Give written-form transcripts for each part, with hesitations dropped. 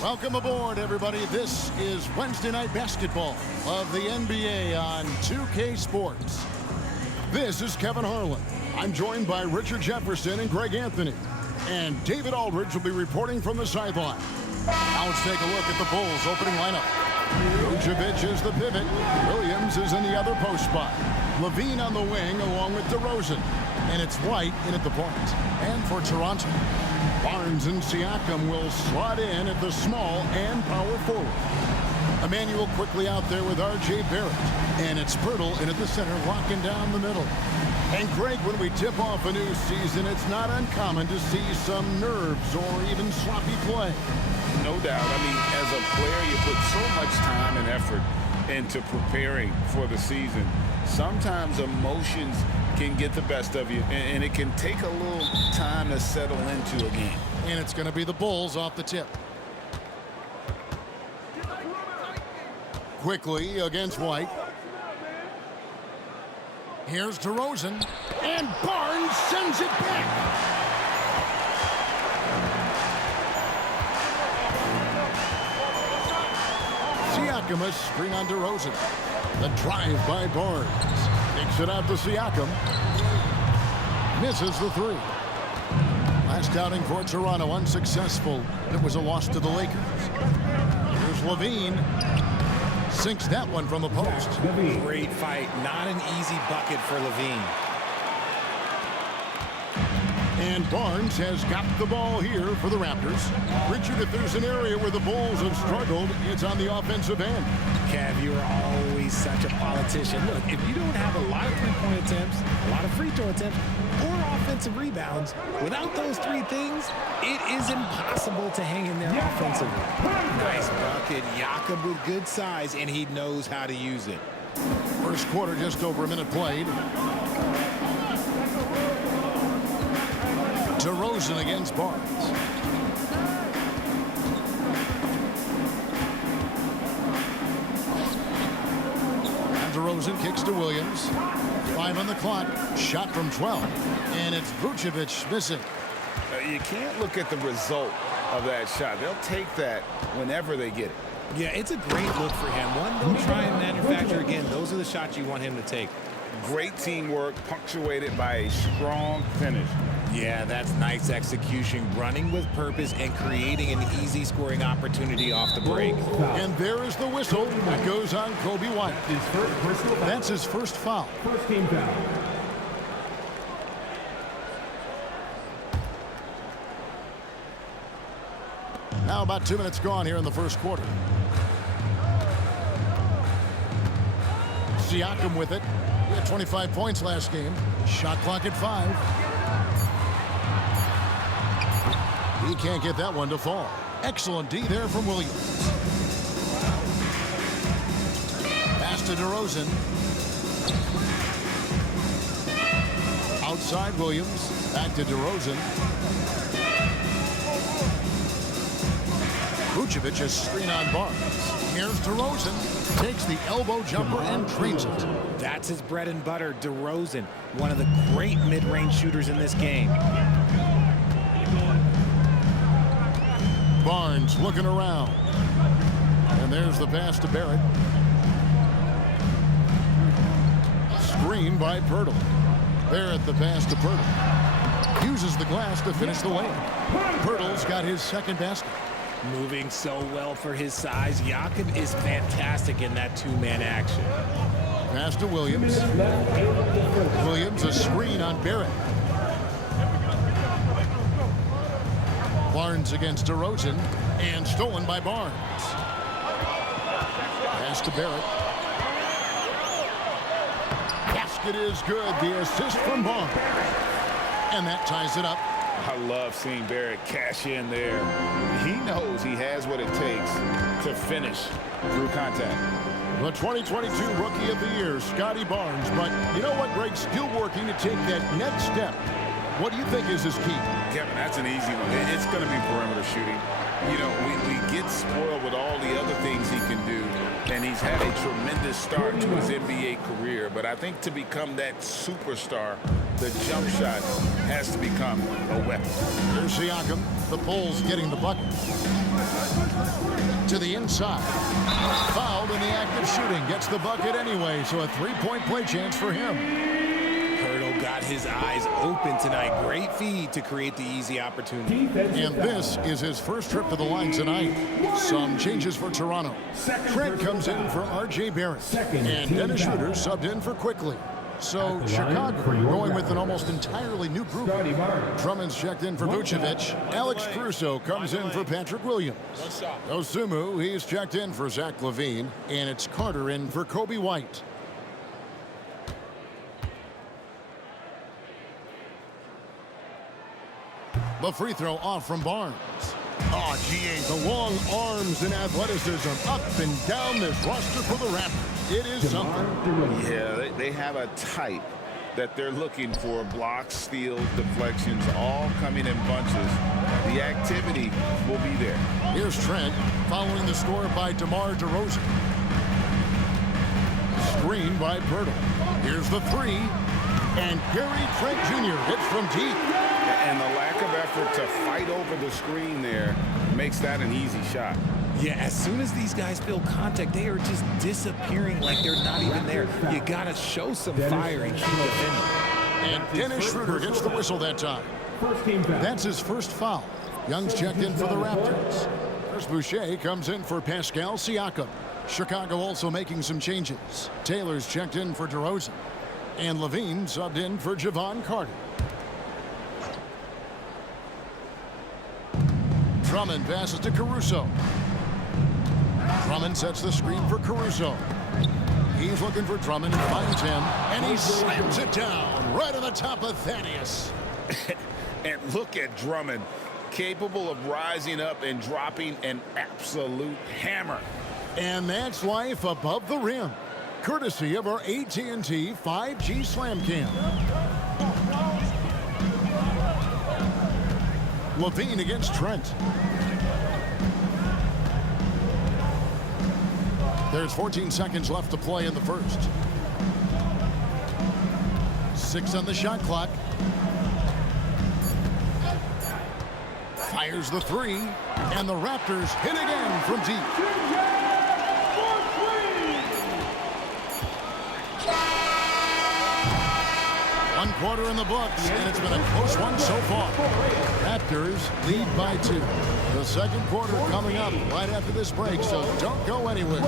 Welcome aboard, everybody. This is Wednesday Night Basketball of the NBA on 2K Sports. This is Kevin Harlan. I'm joined by Richard Jefferson and Greg Anthony. And David Aldridge will be reporting from the sideline. Now let's take a look at the Bulls' opening lineup. Vucevic is the pivot. Williams is in the other post spot. Levine on the wing along with DeRozan. And it's White in at the point. And for Toronto, Barnes and Siakam will slot in at the small and power forward. Emmanuel quickly out there with R.J. Barrett. And it's Pirtle in at the center, locking down the middle. And Greg, when we tip off a new season, it's not uncommon to see some nerves or even sloppy play. No doubt. I mean, as a player, you put so much time and effort into preparing for the season. Sometimes emotions can get the best of you, and it can take a little time to settle into a game. And it's going to be the Bulls off the tip. Quickly against White. Here's DeRozan. And Barnes sends it back. Siakam a screen on DeRozan. The drive by Barnes. Takes it out to Siakam. Misses the three. Last outing for Toronto, unsuccessful. It was a loss to the Lakers. Here's Levine. Sinks that one from the post. Great fight. Not an easy bucket for Levine. And Barnes has got the ball here for the Raptors. Richard, if there's an area where the Bulls have struggled, it's on the offensive end. Kev, you are always such a politician. Look, if you don't have a lot of three-point attempts, a lot of free throw attempts, or offensive rebounds, without those three things, it is impossible to hang in there offensively. Nice bucket. Jakob with good size, and he knows how to use it. First quarter, just over a minute played. DeRozan against Barnes. And DeRozan kicks to Williams. 5 on the clock. Shot from 12. And it's Vucevic missing. You can't look at the result of that shot. They'll take that whenever they get it. Yeah, it's a great look for him. One, don't try and manufacture again. Those are the shots you want him to take. Great teamwork, punctuated by a strong finish. Yeah, that's nice execution, running with purpose and creating an easy scoring opportunity off the break. And there is the whistle that goes on Kobe White. That's his first foul. First team foul. Now about 2 minutes gone here in the first quarter. Siakam with it. He had 25 points last game. Shot clock at 5. He can't get that one to fall. Excellent D there from Williams. Pass to DeRozan. Outside Williams. Back to DeRozan. Vucevic is screen on Barnes. Here's DeRozan. Takes the elbow jumper and drains it. That's his bread and butter, DeRozan. One of the great mid-range shooters in this game. Barnes looking around. And there's the pass to Barrett. Screen by Pirtle. Barrett the pass to Pirtle. Uses the glass to finish the layup. Pirtle's got his second basket. Moving so well for his size. Jakob is fantastic in that two-man action. Pass to Williams. Williams a screen on Barrett. Barnes against DeRozan, and stolen by Barnes. Pass to Barrett. Basket is good. The assist from Barnes. And that ties it up. I love seeing Barrett cash in there. He knows he has what it takes to finish through contact. The 2022 Rookie of the Year, Scotty Barnes. But you know what, Greg? Still working to take that next step. What do you think is his key? Kevin, that's an easy one. It's going to be perimeter shooting. You know, we get spoiled with all the other things he can do, and he's had a tremendous start to his NBA career. But I think to become that superstar, the jump shot has to become a weapon. Here's Siakam. The Bulls getting the bucket. To the inside. Fouled in the act of shooting. Gets the bucket anyway, so a three-point play chance for him. Hurdle got his eyes open tonight. Great feed to create the easy opportunity. And this is his first trip to the line tonight. Some changes for Toronto. Trent comes in for R.J. Barrett. And Dennis Schroeder subbed in for Quickly. So Chicago going with an almost entirely new group. Drummond's checked in for Vucevic. Alex Caruso comes in for Patrick Williams. Osumu, he's checked in for Zach LaVine. And it's Carter in for Kobe White. The free throw off from Barnes. Oh, GA. The long arms and athleticism up and down this roster for the Raptors. It is something. Yeah, they have a type that they're looking for. Blocks, steals, deflections, all coming in bunches. The activity will be there. Here's Trent following the score by DeMar DeRozan. Screen by Pirtle. Here's the three. And Gary Trent Jr. hits from deep. And the lack of effort to fight over the screen there makes that an easy shot. Yeah, as soon as these guys feel contact, they are just disappearing like they're not even there. You got to show some fire and keep defending. And Dennis Schroeder gets the whistle that time. That's his first foul. Young's checked in for the Raptors. Chris Boucher comes in for Pascal Siakam. Chicago also making some changes. Taylor's checked in for DeRozan. And LaVine subbed in for Javon Carter. Drummond passes to Caruso. Drummond sets the screen for Caruso. He's looking for Drummond and finds him. And he slams it down right on the top of Thaddeus. And look at Drummond, capable of rising up and dropping an absolute hammer. And that's life above the rim. Courtesy of our AT&T 5G Slam Cam. LaVine against Trent. There's 14 seconds left to play in the first. 6 on the shot clock. Fires the three. And the Raptors hit again from deep. One quarter in the books, and it's been a close one so far. Raptors lead by 2. The second quarter coming up right after this break, so don't go anywhere.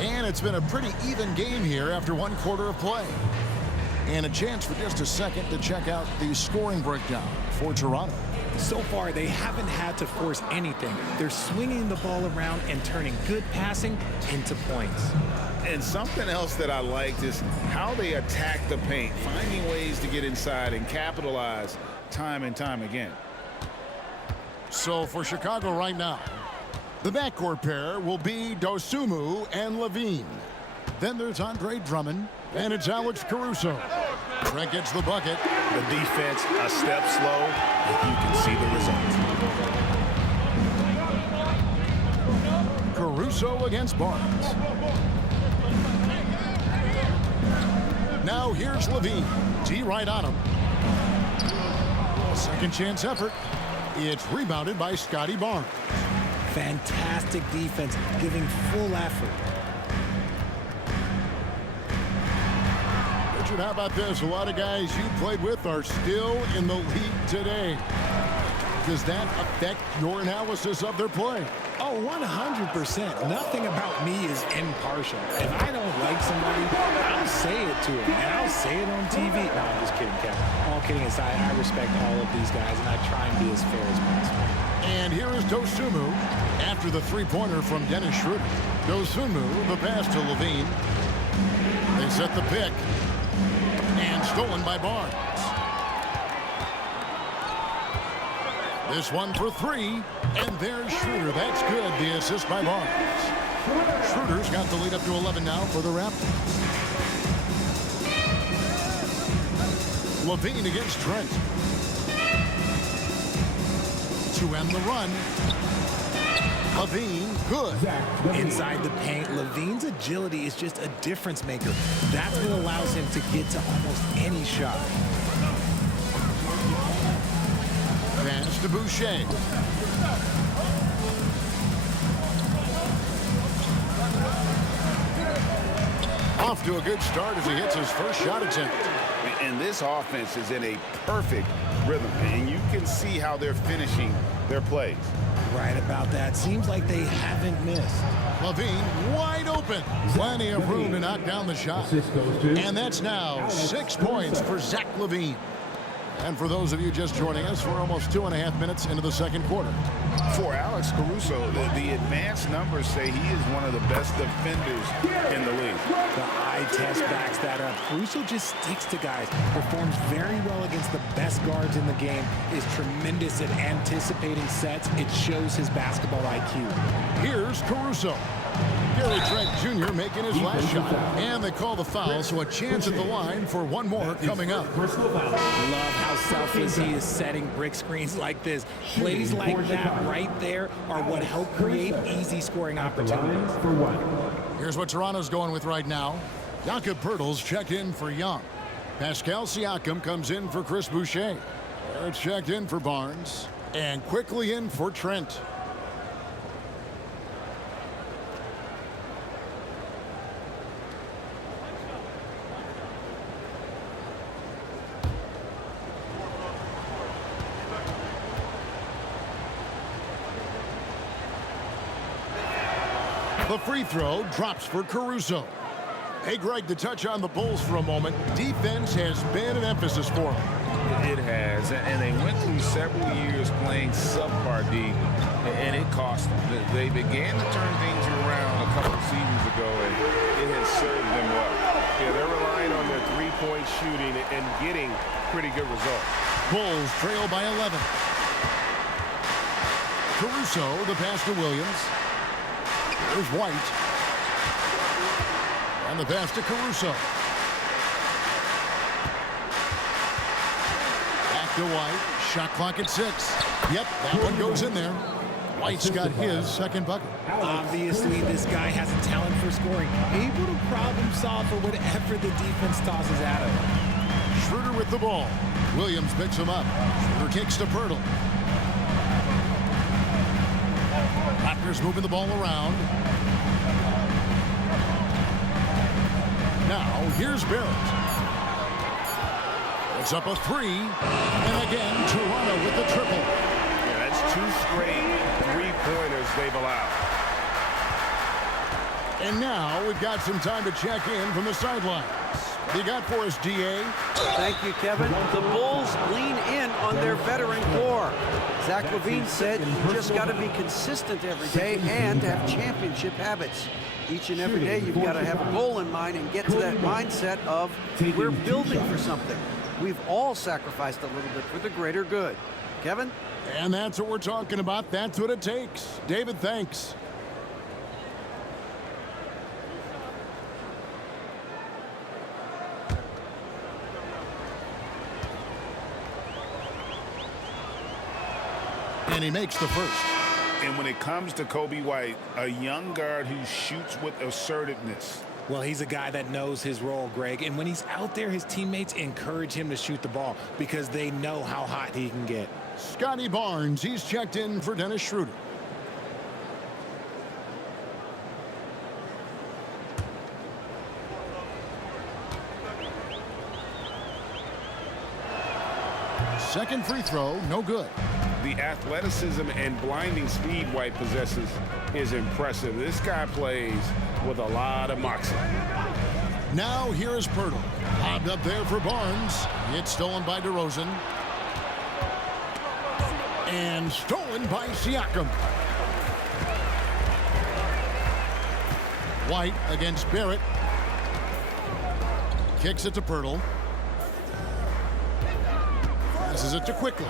And it's been a pretty even game here after one quarter of play. And a chance for just a second to check out the scoring breakdown for Toronto. So far, they haven't had to force anything. They're swinging the ball around and turning good passing into points. And something else that I liked is how they attack the paint, finding ways to get inside and capitalize time and time again. So for Chicago right now, the backcourt pair will be Dosunmu and LaVine. Then there's Andre Drummond, and it's Alex Caruso. Trent gets the bucket. The defense a step slow, and you can see the results. Caruso against Barnes. Now here's LaVine. D right on him. A second chance effort. It's rebounded by Scotty Barnes. Fantastic defense, giving full effort. Richard, how about this? A lot of guys you played with are still in the league today. Does that affect your analysis of their play? Oh, 100%. Nothing about me is impartial. If I don't like somebody, I'll say it to them, and I'll say it on TV. No, I'm just kidding, Kevin. All kidding aside, I respect all of these guys, and I try and be as fair as possible. And here is Dosunmu after the three-pointer from Dennis Schroeder. Dosunmu, the pass to LaVine. They set the pick. And stolen by Barnes. This one for three. And there's Schroeder. That's good. The assist by Barnes. Schroeder's got the lead up to 11 now for the Raptors. Levine against Trent. To end the run. Levine, good. Inside the paint, Levine's agility is just a difference maker. That's what allows him to get to almost any shot. Pass to Boucher. Off to a good start as he hits his first shot attempt. And this offense is in a perfect rhythm, and you can see how they're finishing their plays. Right about that. Seems like they haven't missed. Levine wide open. Plenty of room to knock down the shot. And that's now 6 points for Zach LaVine. And for those of you just joining us, we're almost 2.5 minutes into the second quarter. For Alex Caruso, the advanced numbers say he is one of the best defenders in the league. The eye test backs that up. Caruso just sticks to guys, performs very well against the best guards in the game, is tremendous at anticipating sets. It shows his basketball IQ. Here's Caruso. Gary Trent Jr. making his last shot. And they call the foul, so a chance at the line for one more coming up. Love how selfless he is setting brick screens like this. Plays like that right there are what help create easy scoring opportunities. Here's what Toronto's going with right now. Jakob Poeltl's checked in for Young. Pascal Siakam comes in for Chris Boucher. It's checked in for Barnes. And quickly in for Trent. The free throw drops for Caruso. Hey, Greg, to touch on the Bulls for a moment, defense has been an emphasis for them. It has, and they went through several years playing subpar D, and it cost them. They began to turn things around a couple of seasons ago, and it has served them well. Yeah, they're relying on their three-point shooting and getting pretty good results. Bulls trail by 11. Caruso, the pass to Williams. There's White. And the pass to Caruso. Back to White. Shot clock at 6. Yep, that one goes in there. White's got his second bucket. Obviously, this guy has a talent for scoring. Able to problem solve for whatever the defense tosses at him. Schroeder with the ball. Williams picks him up. Schroeder kicks to Poeltl. Raptors moving the ball around. Now, here's Barrett. It's up a 3. And again, Toronto with the triple. Yeah, that's 2 straight three-pointers they've allowed. And now we've got some time to check in from the sidelines. What you got for us, DA? Thank you, Kevin. The Bulls lean in on their veteran core. Zach LaVine said you just got to be consistent every day and have championship habits. Each and every day you've got to have a goal in mind and get to that mindset of we're building for something. We've all sacrificed a little bit for the greater good. Kevin? And that's what we're talking about. That's what it takes. David, thanks. And he makes the first. And when it comes to Kobe White, a young guard who shoots with assertiveness. Well, he's a guy that knows his role, Greg. And when he's out there, his teammates encourage him to shoot the ball because they know how hot he can get. Scotty Barnes, he's checked in for Dennis Schroeder. Second free throw, no good. The athleticism and blinding speed White possesses is impressive. This guy plays with a lot of moxie. Now here is Poeltl. Lobbed up there for Barnes. It's stolen by DeRozan. And stolen by Siakam. White against Barrett. Kicks it to Poeltl. Passes it to Quickly.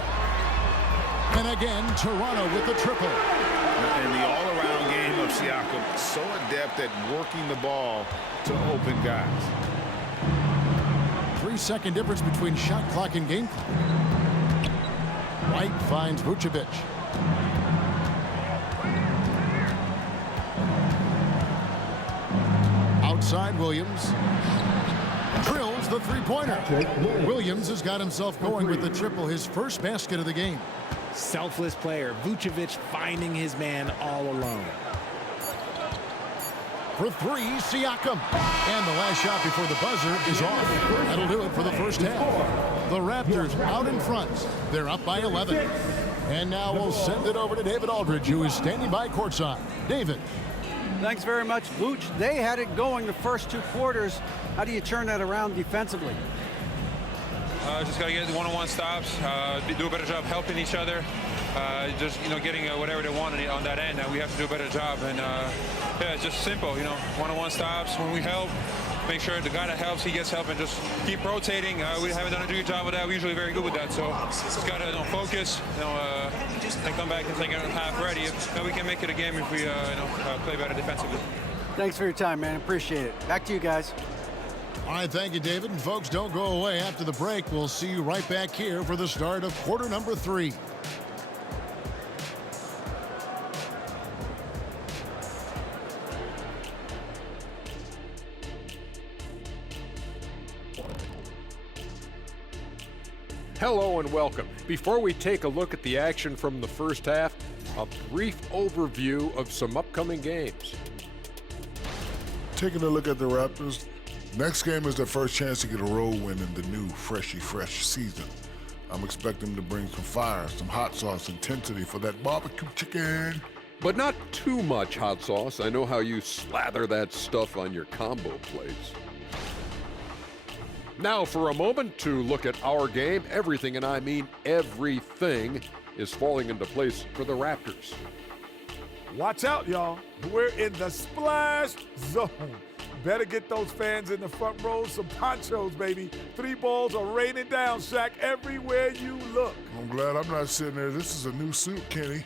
And again, Toronto with the triple. And the all-around game of Siakam, so adept at working the ball to open guys. 3-second difference between shot clock and game clock. White finds Vucevic. Outside Williams. Drills the three-pointer. Williams has got himself going with the triple, his first basket of the game. Selfless player. Vucevic finding his man all alone. For three, Siakam. And the last shot before the buzzer is off. That'll do it for the first half. The Raptors out in front. They're up by 11. And now we'll send it over to David Aldridge, who is standing by courtside. David. Thanks very much, Vooch. They had it going the first 2 quarters. How do you turn that around defensively? Just got to get one-on-one stops, do a better job helping each other, just, getting whatever they want on that end. We have to do a better job. And, yeah, it's just simple, one-on-one stops. When we help, make sure the guy that helps, he gets help, and just keep rotating. We haven't done a good job with that. We're usually very good with that. So just got to focus, and come back and second half ready. Then we can make it a game if we, play better defensively. Thanks for your time, man. Appreciate it. Back to you guys. All right, thank you, David. And folks, don't go away. After the break, we'll see you right back here for the start of quarter number 3. Hello and welcome. Before we take a look at the action from the first half, a brief overview of some upcoming games. Taking a look at the Raptors, next game is their first chance to get a road win in the new fresh season. I'm expecting them to bring some fire, some hot sauce intensity for that barbecue chicken. But not too much hot sauce. I know how you slather that stuff on your combo plates. Now for a moment to look at our game. Everything, and I mean everything, is falling into place for the Raptors. Watch out, y'all. We're in the splash zone. Better get those fans in the front row some ponchos, baby. 3 balls are raining down, Shaq, everywhere you look. I'm glad I'm not sitting there. This is a new suit, Kenny.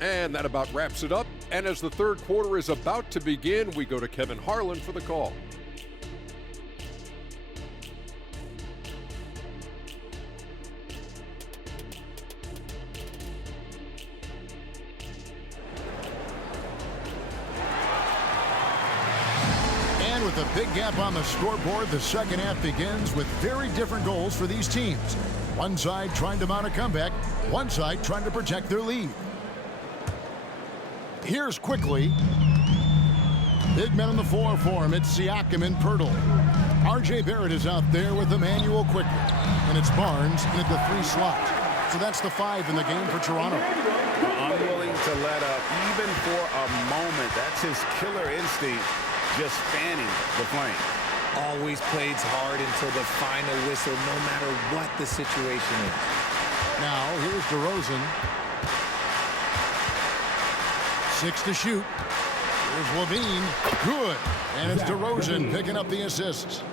And that about wraps it up. And as the third quarter is about to begin, we go to Kevin Harlan for the call. And with a big gap on the scoreboard, the second half begins with very different goals for these teams. One side trying to mount a comeback, one side trying to protect their lead. Here's Quickly. Big men on the floor for him. It's Siakam and Pirtle. R.J. Barrett is out there with Emmanuel Quickly. And it's Barnes in at the 3 slot. So that's the 5 in the game for Toronto. Unwilling to let up, even for a moment. That's his killer instinct, just fanning the flame. Always plays hard until the final whistle, no matter what the situation is. Now, here's DeRozan. 6 to shoot. Here's Levine. Good. And it's DeRozan picking up the assists.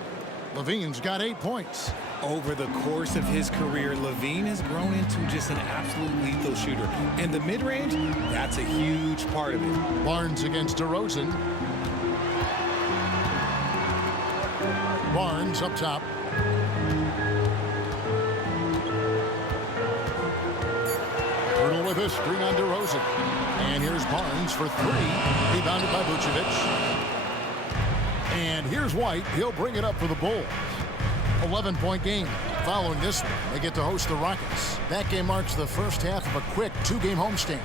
Levine's got 8 points. Over the course of his career, Levine has grown into just an absolute lethal shooter. And the mid-range, that's a huge part of it. Barnes against DeRozan. Barnes up top. Pirtle with a string on DeRozan. And here's Barnes for 3. Rebounded by Vucevic. And here's White. He'll bring it up for the Bulls. 11-point game. Following this one, they get to host the Rockets. That game marks the first half of a quick 2-game homestand.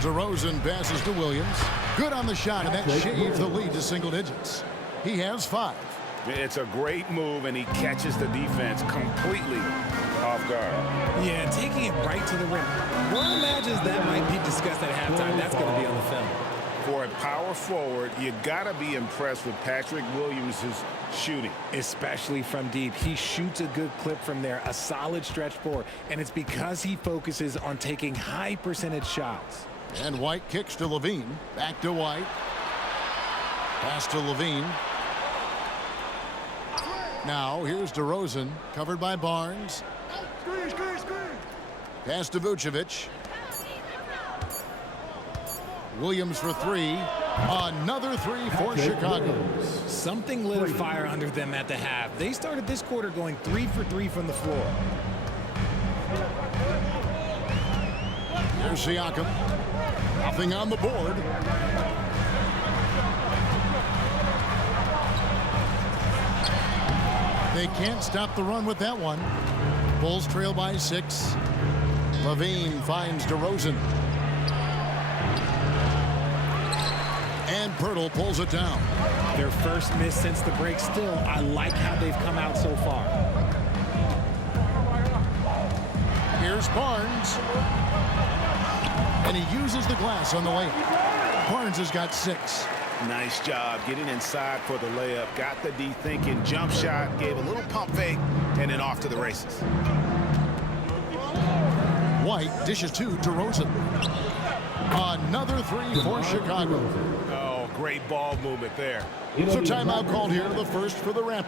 DeRozan passes to Williams. Good on the shot, and that shaves the lead to single digits. He has 5. It's a great move, and he catches the defense completely off guard. Yeah, taking it right to the rim. One imagines that might be discussed at halftime. That's going to be on the film. For a power forward, you got to be impressed with Patrick Williams' shooting. Especially from deep. He shoots a good clip from there, a solid stretch forward, and it's because he focuses on taking high percentage shots. And White kicks to Levine. Back to White. Pass to Levine. Now here's DeRozan, covered by Barnes. Pass to Vucevic. Williams for three. Another three for Chicago. Something lit a fire under them at the half. They started this quarter going 3 for 3 from the floor. Here's Siakam. Nothing on the board. They can't stop the run with that one. Bulls trail by 6. Levine finds DeRozan. And Pirtle pulls it down. Their first miss since the break. Still, I like how they've come out so far. Here's Barnes. And he uses the glass on the layup. Barnes has got 6. Nice job getting inside for the layup. Got the D thinking. Jump shot. Gave a little pump fake. And then off to the races. White dishes to DeRozan. Another three for Chicago. Oh, great ball movement there. So timeout called here, the first for the Raptors.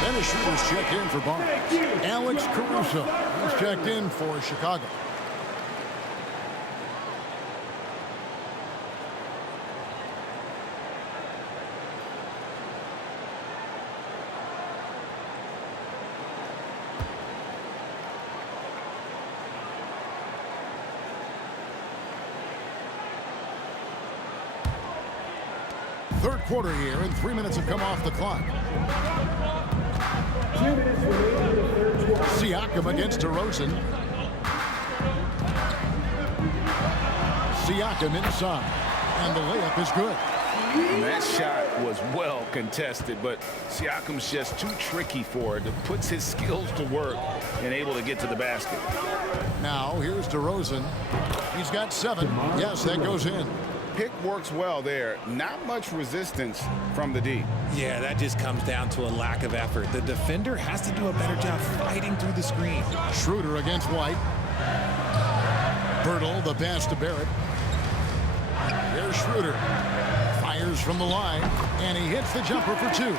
Dennis Schroeder's checked in for Barnes. Alex Caruso is checked in for Chicago. Third quarter here, and 3 minutes have come off the clock. Siakam against DeRozan. Siakam inside, and the layup is good. And that shot was well contested, but Siakam's just too tricky for it. It puts his skills to work and able to get to the basket. Now here's DeRozan. He's got 7. Yes, that goes in. Pick works well there. Not much resistance from the D. Yeah, that just comes down to a lack of effort. The defender has to do a better job fighting through the screen. Schroeder against White. Pirtle, the pass to Barrett. There's Schroeder. Fires from the line, and he hits the jumper for 2.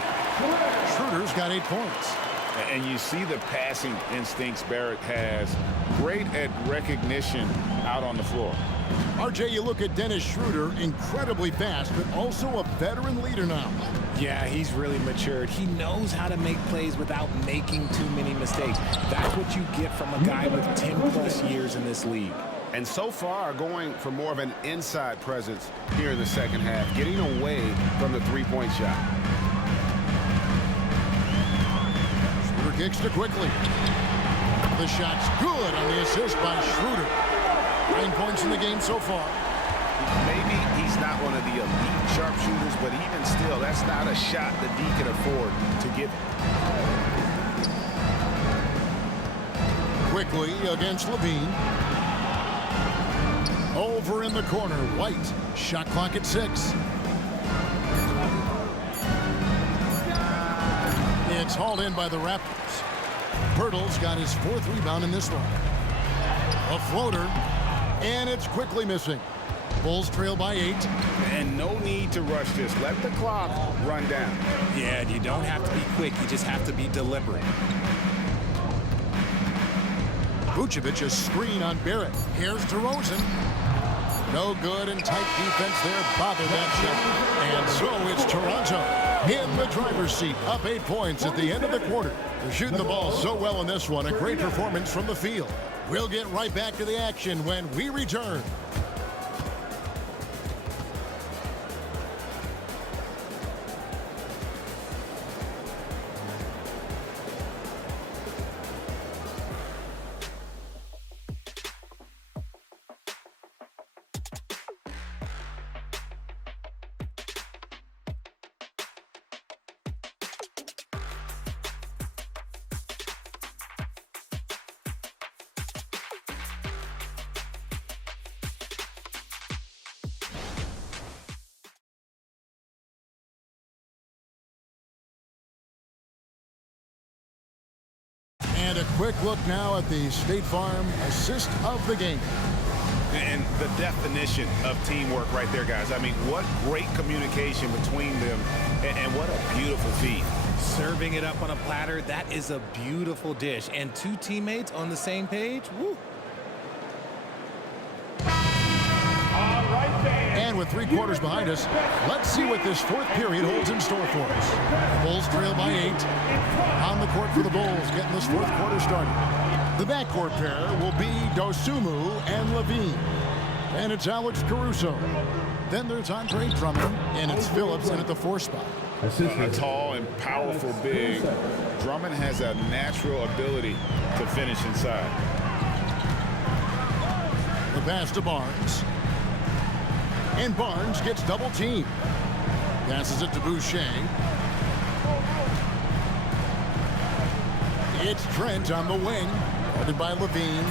Schroeder's got 8 points. And you see the passing instincts Barrett has. Great at recognition out on the floor. RJ, you look at Dennis Schroeder, incredibly fast, but also a veteran leader now. Yeah, he's really matured. He knows how to make plays without making too many mistakes. That's what you get from a guy with 10-plus years in this league. And so far, going for more of an inside presence here in the second half, getting away from the three-point shot. Schroeder kicks to quickly. The shot's good on the assist by Schroeder. 9 points in the game so far. Maybe he's not one of the elite sharpshooters, but even still, that's not a shot that he can afford to give him. Quickly against Levine. Over in the corner, White. Shot clock at 6. It's hauled in by the Raptors. Pirtle's got his 4th rebound in this one. A floater, and it's quickly missing. Bulls trail by 8. And no need to rush this. Let the clock run down. Yeah, and you don't have to be quick. You just have to be deliberate. Vucevic a screen on Barrett. Here's DeRozan. No good, and tight defense there bothered that shot. And so it's Toronto in the driver's seat, up 8 points at the end of the quarter. They're shooting the ball so well in this one. A great performance from the field. We'll get right back to the action when we return. And a quick look now at the State Farm assist of the game. And the definition of teamwork right there, guys. I mean, what great communication between them, and what a beautiful feed. Serving it up on a platter, that is a beautiful dish. And 2 teammates on the same page, woo. And with 3 quarters behind us, let's see what this 4th period holds in store for us. Bulls trail by 8. On the court for the Bulls, getting this 4th quarter started. The backcourt pair will be Dosumu and Levine. And it's Alex Caruso. Then there's Andre Drummond, and it's Phillips in at the 4 spot. A tall and powerful big. Drummond has a natural ability to finish inside. The pass to Barnes. And Barnes gets double teamed. Passes it to Boucher. It's Trent on the wing. Guarded by Levine.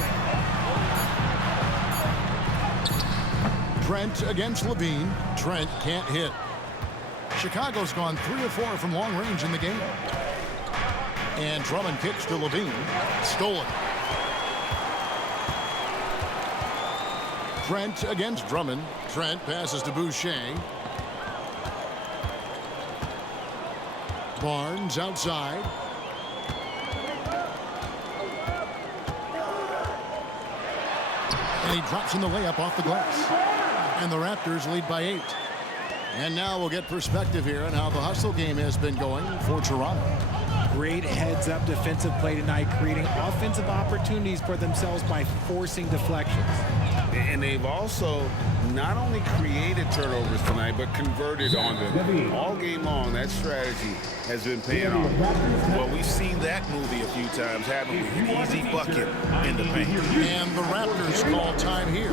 Trent against Levine. Trent can't hit. Chicago's gone 3 or 4 from long range in the game. And Drummond kicks to Levine. Stolen. Trent against Drummond. Trent passes to Boucher. Barnes outside. And he drops in the layup off the glass. And the Raptors lead by 8. And now we'll get perspective here on how the hustle game has been going for Toronto. Great heads-up defensive play tonight, creating offensive opportunities for themselves by forcing deflections. And they've also not only created turnovers tonight, but converted on them. All game long, that strategy has been paying off. Well, we've seen that movie a few times, haven't we? An easy bucket in the paint. And the Raptors call time here.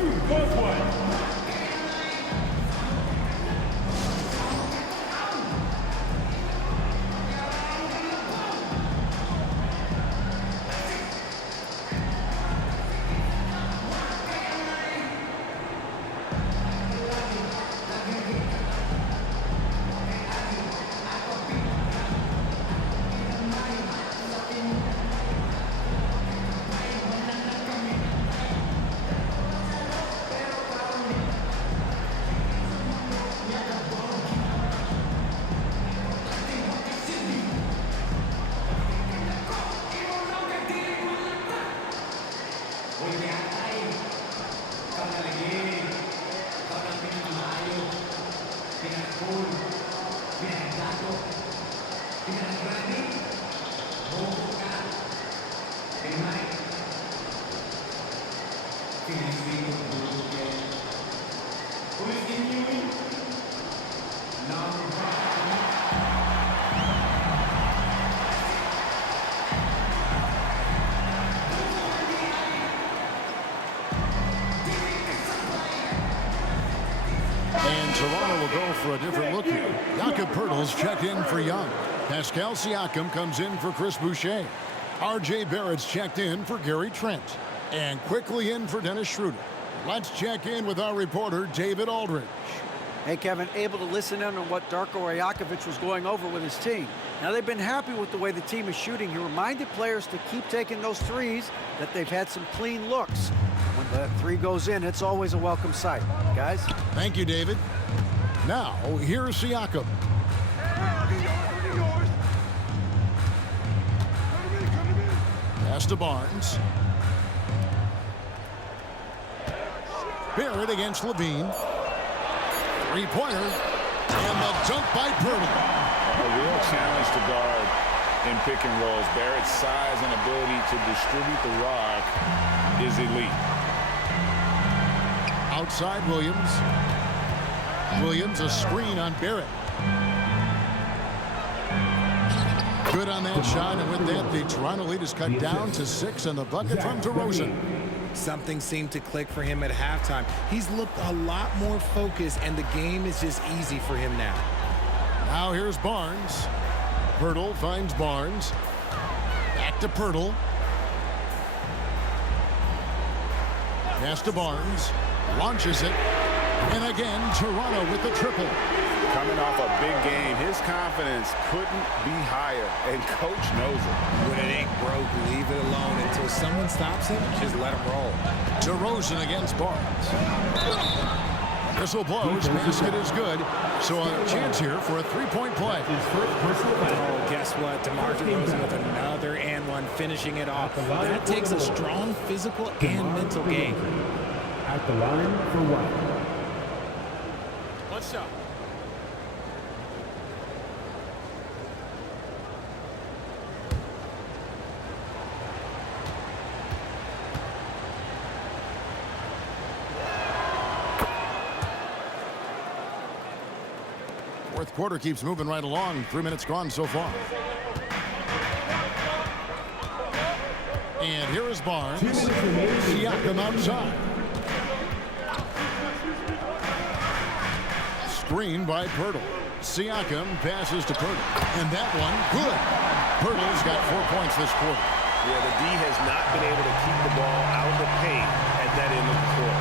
And Toronto will go for a different look here. Jakob Poeltl's checked in for Young. Pascal Siakam comes in for Chris Boucher. R.J. Barrett's checked in for Gary Trent. And quickly in for Dennis Schroeder. Let's check in with our reporter, David Aldridge. Hey, Kevin, able to listen in on what Darko Rajakovic was going over with his team. Now, they've been happy with the way the team is shooting. He reminded players to keep taking those threes, that they've had some clean looks. When That three goes in. It's always a welcome sight. Guys? Thank you, David. Now, here's Siakam. Pass to Barnes. Barrett against Levine. Three-pointer. And the dunk by Purtle. A real challenge to guard in pick and rolls. Barrett's size and ability to distribute the rock is elite. Outside Williams. Williams, a screen on Barrett. Good on that shot, and with that, the Toronto lead is cut down to 6, and the bucket from DeRozan. Something seemed to click for him at halftime. He's looked a lot more focused, and the game is just easy for him now. Now here's Barnes. Pirtle finds Barnes. Back to Pirtle. Pass to Barnes. Launches it. And again, Toronto with the triple. Coming off a big game, his confidence couldn't be higher, and coach knows it. When it ain't broke, leave it alone until someone stops him. Just let him roll. DeRozan against Barnes. Whistle blows, basket is good. So a chance here for a three-point play. Oh, guess what? DeMar DeRozan with another and one, finishing it off. That takes a strong physical and mental game. At the line for one. One shot. Fourth quarter keeps moving right along. 3 minutes gone so far. And here is Barnes. Siakam outside. Screen by Pirtle. Siakam passes to Pirtle. And that one, good. Pirtle's got 4 points this quarter. Yeah, the D has not been able to keep the ball out of the paint at that end of the court.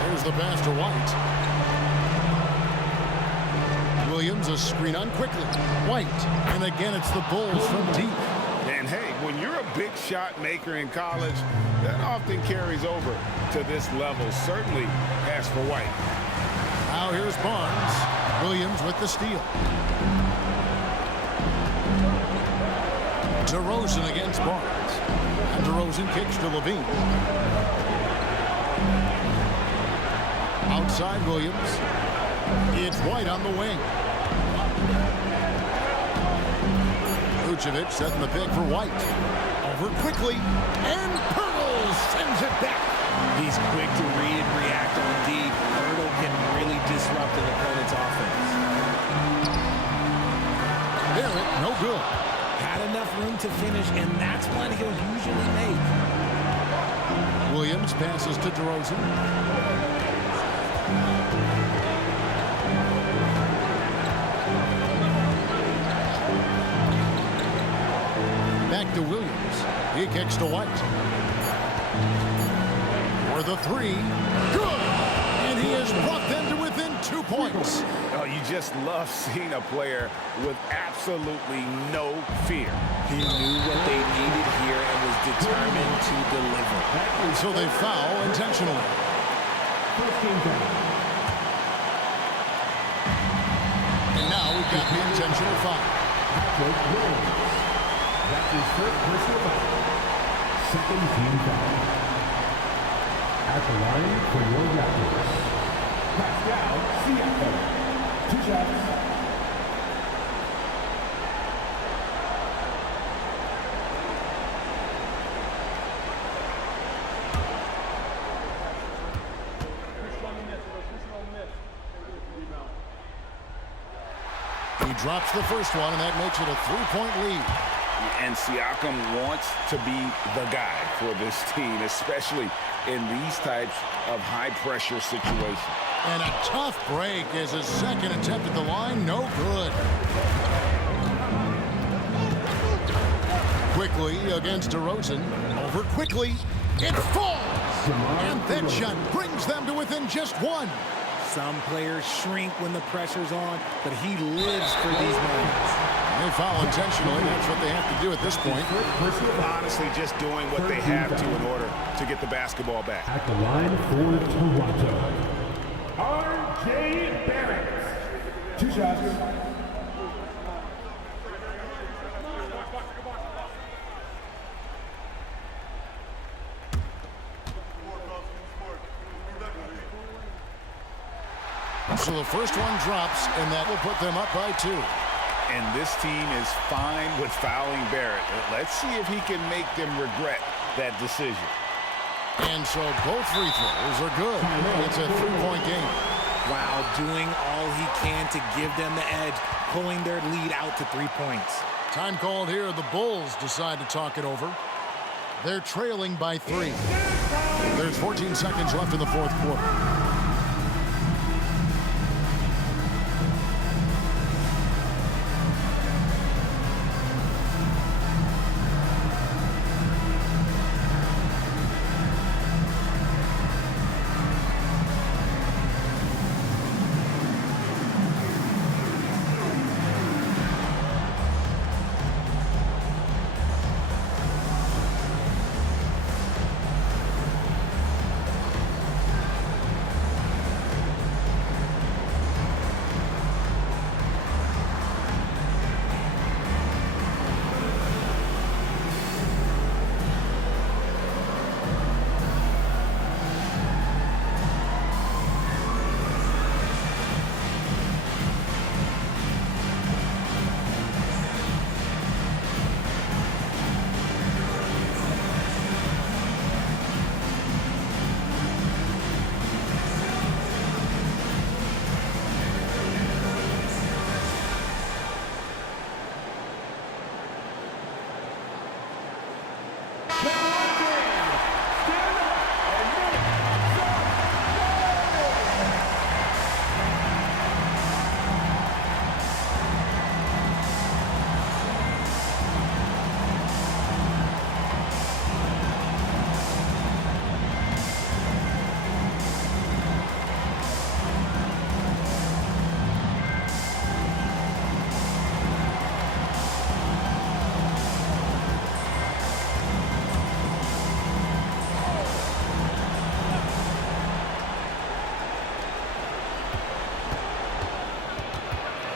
There's the pass to White. Williams, a screen on quickly. White. And again, it's the Bulls from deep. And hey, when you're a big shot maker in college, that often carries over to this level. Certainly pass for White. Now here's Barnes. Williams with the steal. DeRozan against Barnes. And DeRozan kicks to Levine. Outside Williams. It's White on the wing. Vucevic setting the pick for White. Over quickly. And Pirtle sends it back. He's quick to read and react on deep. Pirtle can really disrupt an opponent's offense. Barrett, no good. Had enough room to finish, and that's one he'll usually make. Williams passes to DeRozan. Back to Williams. He kicks to White. For the three. Good! And he has brought them to within 2 points. Oh, you just love seeing a player with absolutely no fear. He knew what they needed here and was determined to deliver. So they foul intentionally. And now we've got the intentional foul. That's his first personal foul. Second team foul. At the line for your Raptors, Pascal Siakam. 2 shots. He drops the first one, and that makes it a 3-point lead. And Siakam wants to be the guy for this team, especially in these types of high-pressure situations. And a tough break as his second attempt at the line, no good. Quickly against DeRozan. Over quickly. It falls! And that shot brings them to within just one. Some players shrink when the pressure's on, but he lives for these moments. They foul intentionally. That's what they have to do at this point. Honestly, just doing what they have to in order to get the basketball back. At the line for Toronto, R.J. Barrett. 2 shots. So the first one drops, and that will put them up by 2. And this team is fine with fouling Barrett. Let's see if he can make them regret that decision. And so both free throws are good. It's a 3-point game. Wow, doing all he can to give them the edge, pulling their lead out to 3 points. Time called here. The Bulls decide to talk it over. They're trailing by 3. There's 14 seconds left in the fourth quarter.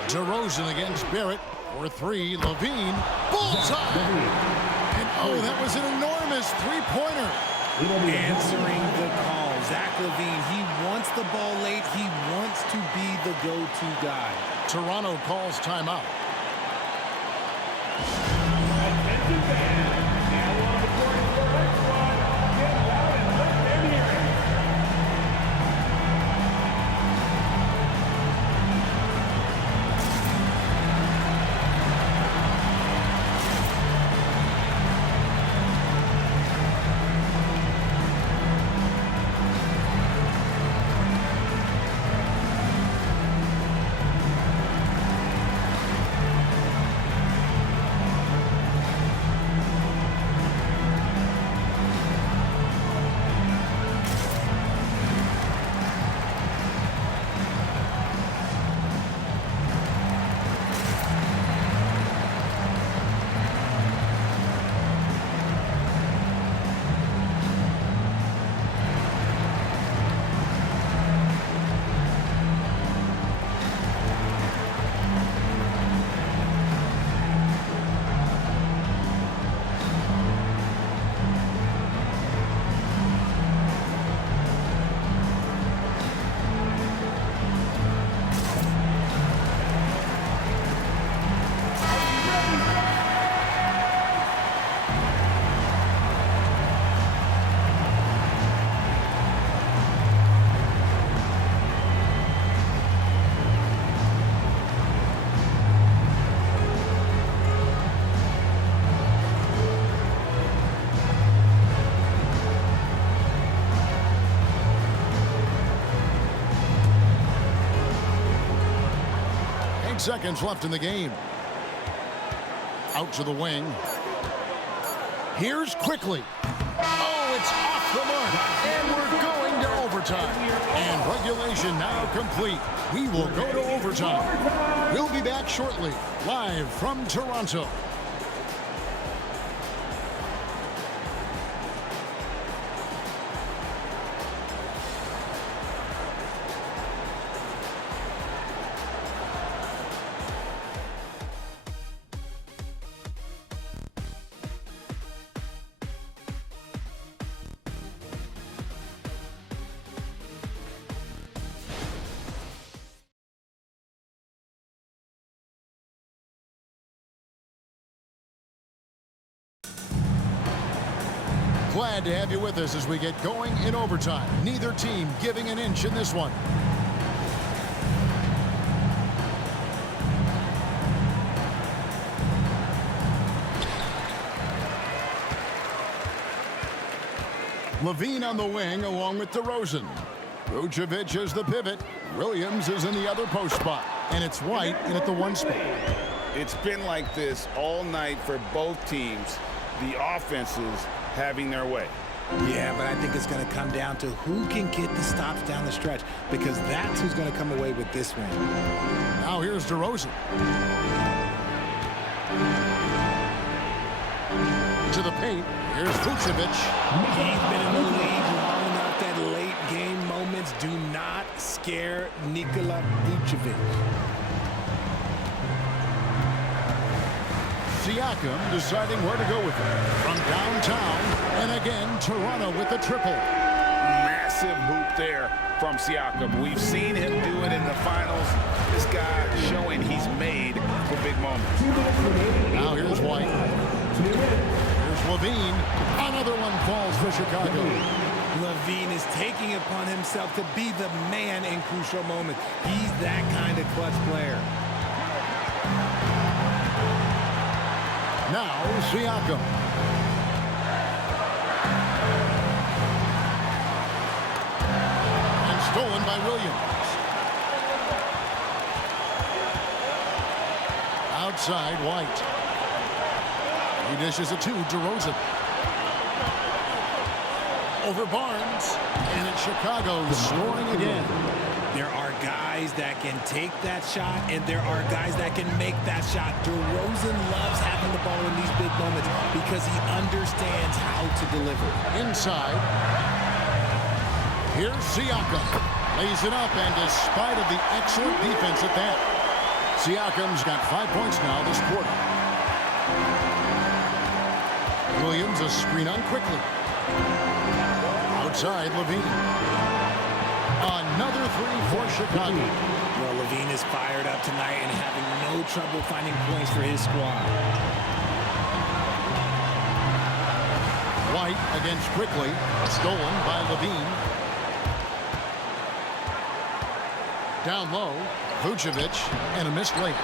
DeRozan against Barrett for 3. Levine, bullseye! And oh, that was an enormous 3-pointer. Answering the call. Zach LaVine, he wants the ball late. He wants to be the go-to guy. Toronto calls timeout. Attention fans, now on the court for the next one. Get loud and let them hear it. Seconds left in the game. Out to the wing. Here's quickly. Oh, it's off the mark. And we're going to overtime. And regulation now complete. We will go to overtime. We'll be back shortly, live from Toronto. Glad to have you with us as we get going in overtime. Neither team giving an inch in this one. Levine on the wing along with DeRozan. Vucevic is the pivot. Williams is in the other post spot. And it's White in at the 1 spot. It's been like this all night for both teams. The offenses having their way. Yeah, but I think it's going to come down to who can get the stops down the stretch, because that's who's going to come away with this win. Now here's DeRozan. To the paint. Here's Vucevic. He's been in the league long enough that late game moments do not scare Nikola Vucevic. Siakam deciding where to go with it. From downtown, and again, Toronto with the triple. Massive hoop there from Siakam. We've seen him do it in the finals. This guy showing he's made for big moments. Now here's White. Here's Levine. Another one falls for Chicago. Levine is taking it upon himself to be the man in crucial moments. He's that kind of clutch player. Now Siakam. And stolen by Williams. Outside White. He dishes it to DeRozan. Over Barnes. And it's Chicago scoring again. There are guys that can take that shot, and there are guys that can make that shot. DeRozan loves having the ball in these big moments because he understands how to deliver. Inside. Here's Siakam. Lays it up, and despite of the excellent defense at that, Siakam's got 5 points now this quarter. Williams a screen on quickly. Outside Levine. Another three for Chicago. Well, Levine is fired up tonight and having no trouble finding points for his squad. White against quickly. Stolen by Levine. Down low. Vucevic and a missed layup.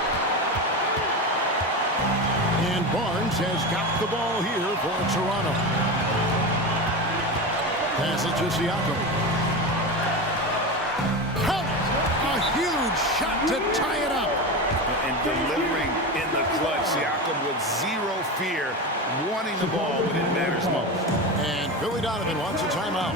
And Barnes has got the ball here for Toronto. Passes to Siakam. Huge shot to tie it up. And delivering in the clutch. Siakam with zero fear, wanting the ball when it matters most. And Billy Donovan wants a timeout.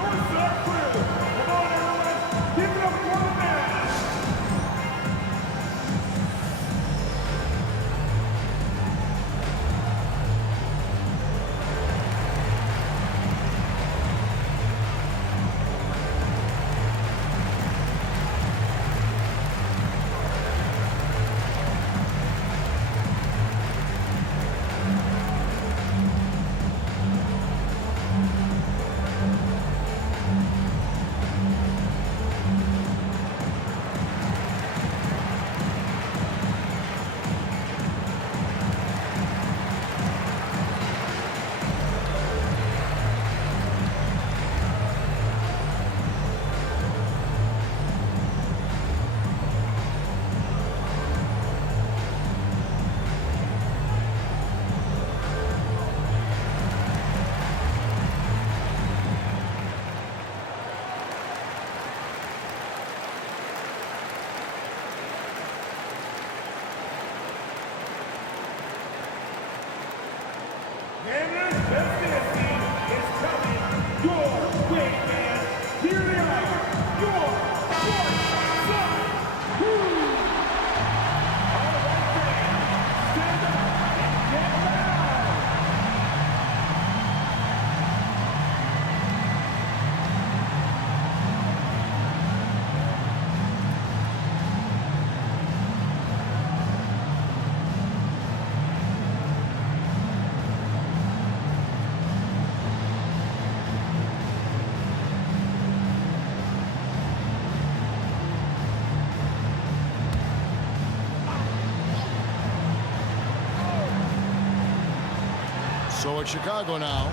So it's Chicago now.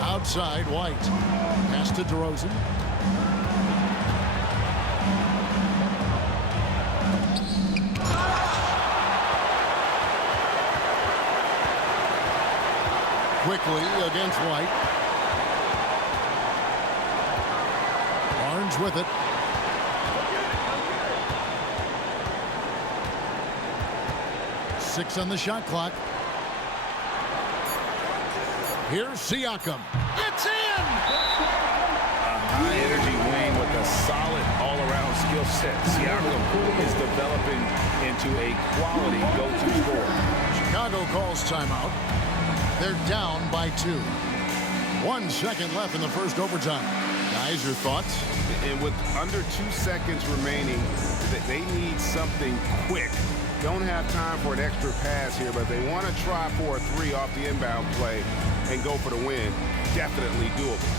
Outside, White. Pass to DeRozan. Quickly against White. Barnes with it. Six on the shot clock. Here's Siakam. It's in! A high-energy wing with a solid all-around skill set. Siakam is developing into a quality go-to scorer. Chicago calls timeout. They're down by 2. 1 second left in the first overtime. Guys, your thoughts? And with under 2 seconds remaining, they need something quick. Don't have time for an extra pass here, but they want to try for a 3 off the inbound play and go for the win. Definitely doable.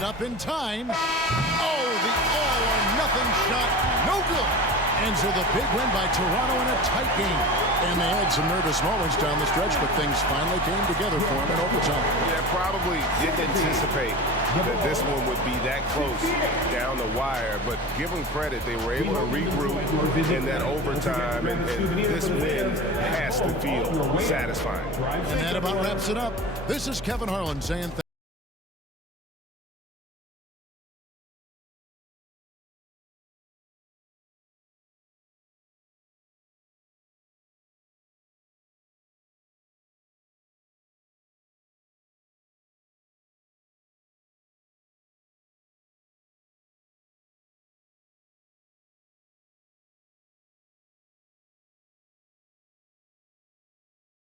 Up in time. Oh, the all-or-nothing shot. No good. And so the big win by Toronto in a tight game. And they had some nervous moments down the stretch, but things finally came together for them in overtime. Yeah, probably didn't anticipate that this one would be that close down the wire, but give them credit. They were able to regroup in that overtime, and this win has to feel satisfying. And that about wraps it up. This is Kevin Harlan saying